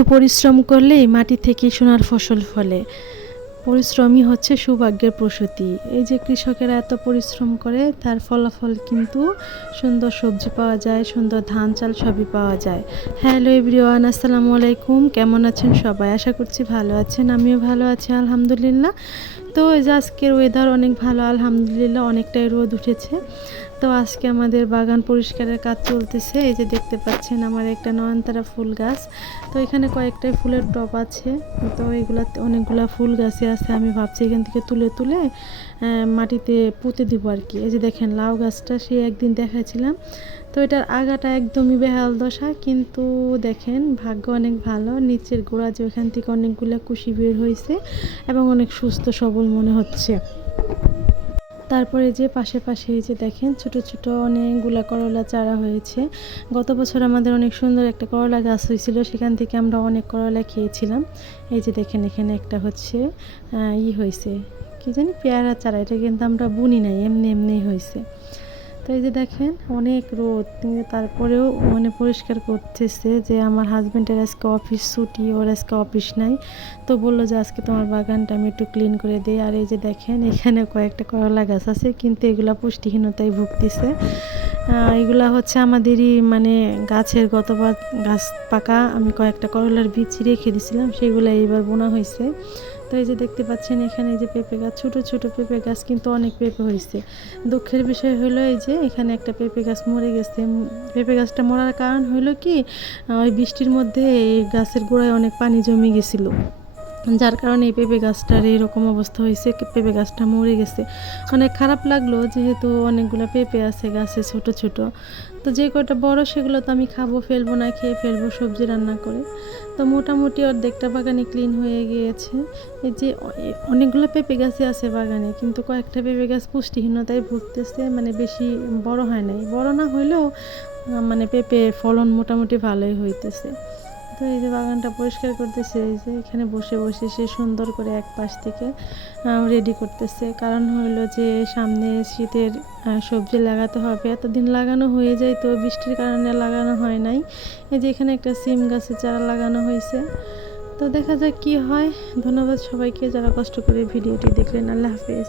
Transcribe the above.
একটু পরিশ্রম করলেই মাটি থেকে সোনার ফসল ফলে। পরিশ্রমই হচ্ছে সৌভাগ্যের প্রসূতি। এই যে কৃষকেরা এত পরিশ্রম করে, তার ফলাফল কিন্তু সুন্দর সবজি পাওয়া যায়, সুন্দর ধান চাল সবই পাওয়া যায়। হ্যালো এভরিওয়ান, আসসালামু আলাইকুম। কেমন আছেন সবাই? আশা করছি ভালো আছেন। আমিও ভালো আছি আলহামদুলিল্লাহ। তো এই যে আজকের ওয়েদার অনেক ভালো আলহামদুলিল্লাহ, অনেকটাই রোদ উঠেছে। তো আজকে আমাদের বাগান পরিষ্কারের কাজ চলতেছে। এই যে দেখতে পাচ্ছেন আমার একটা নয়নতারা ফুল গাছ। তো এখানে কয়েকটাই ফুলের টব আছে। তো এগুলাতে অনেকগুলা ফুল গাছে আছে। আমি ভাবছি এখান থেকে তুলে তুলে মাটিতে পুঁতে দিব আর কি। এই যে দেখেন লাউ গাছটা সে একদিন দেখাচ্ছিলাম। তো এটার আগাটা একদমই বেহাল দশা, কিন্তু দেখেন ভাগ্য অনেক ভালো, নিচের গোড়া যে ওখান থেকে অনেকগুলা কুশি বের হয়েছে এবং অনেক সুস্থ সবল মনে হচ্ছে। তারপরে যে পাশে পাশে এই যে দেখেন ছোট ছোট অনেকগুলা করলা চারা হয়েছে। গত বছর আমাদের অনেক সুন্দর একটা করলা গাছ হয়েছিল, সেখান থেকে আমরা অনেক করলা খেয়েছিলাম। এই যে দেখেন এখানে একটা হচ্ছে হয়েছে কি জানি পেয়ারা চারা, এটা কিন্তু আমরা বুনি নাই, এমনি এমনি হয়েছে। তো এই যে দেখেন অনেক রোদ, কিন্তু তারপরেও মানে পরিষ্কার করতেছে। যে আমার হাজব্যান্ডের আজকে অফিস ছুটি, ওর আজকে অফিস নাই। তো বললো যে আজকে তোমার বাগানটা আমি একটু ক্লিন করে দিই। আর এই যে দেখেন এখানে কয়েকটা করলা গাছ আছে, কিন্তু এগুলা পুষ্টিহীনতায় ভুগতেছে। এগুলা হচ্ছে আমাদেরই মানে গাছের গতবার গাছ পাকা, আমি কয়েকটা করলার বীজ রেখে দিয়েছিলাম, সেগুলো এইবার বোনা হয়েছে। তো এই যে দেখতে পাচ্ছেন এখানে এই যে পেঁপে গাছ, ছোট ছোট পেঁপে গাছ, কিন্তু অনেক পেঁপে হয়েছে। দুঃখের বিষয় হলো এই যে এখানে একটা পেঁপে গাছ মরে গেছে। পেঁপে গাছটা মরার কারণ হলো কি, ওই বৃষ্টির মধ্যে এই গাছের গোড়ায় অনেক পানি জমে গেছিলো, যার কারণে এই পেঁপে গাছটার এরকম অবস্থা হয়েছে, পেঁপে গাছটা মরে গেছে। অনেক খারাপ লাগলো, যেহেতু অনেকগুলো পেঁপে আছে গাছে ছোট ছোট। তো যে কয়টা বড় সেগুলো তো আমি খাবো, ফেলবো না, খেয়ে ফেলবো সবজি রান্না করে। তো মোটামুটি অর্ধেকটা বাগানে ক্লিন হয়ে গিয়েছে। এই যে অনেকগুলো পেঁপে গাছে আছে বাগানে, কিন্তু কয়েকটা পেঁপে গাছ পুষ্টিহীনতায় ভুগতেছে, মানে বেশি বড় হয় নাই। বড় না হইলেও মানে পেঁপে ফলন মোটামুটি ভালোই হইতেছে। তো এই যে বাগানটা পরিষ্কার করতেছে, এই যে এখানে বসে বসে সে সুন্দর করে এক পাশ থেকে রেডি করতেছে। কারণ হলো যে সামনে শীতের সবজি লাগাতে হবে, এতদিন লাগানো হয়ে যায়, তো বৃষ্টির কারণে লাগানো হয় নাই। এই যে এখানে একটা সিম গাছের চারা লাগানো হয়েছে। তো দেখা যাক কি হয়। ধন্যবাদ সবাইকে যারা কষ্ট করে ভিডিওটি দেখলেন। আল্লাহ হাফেজ।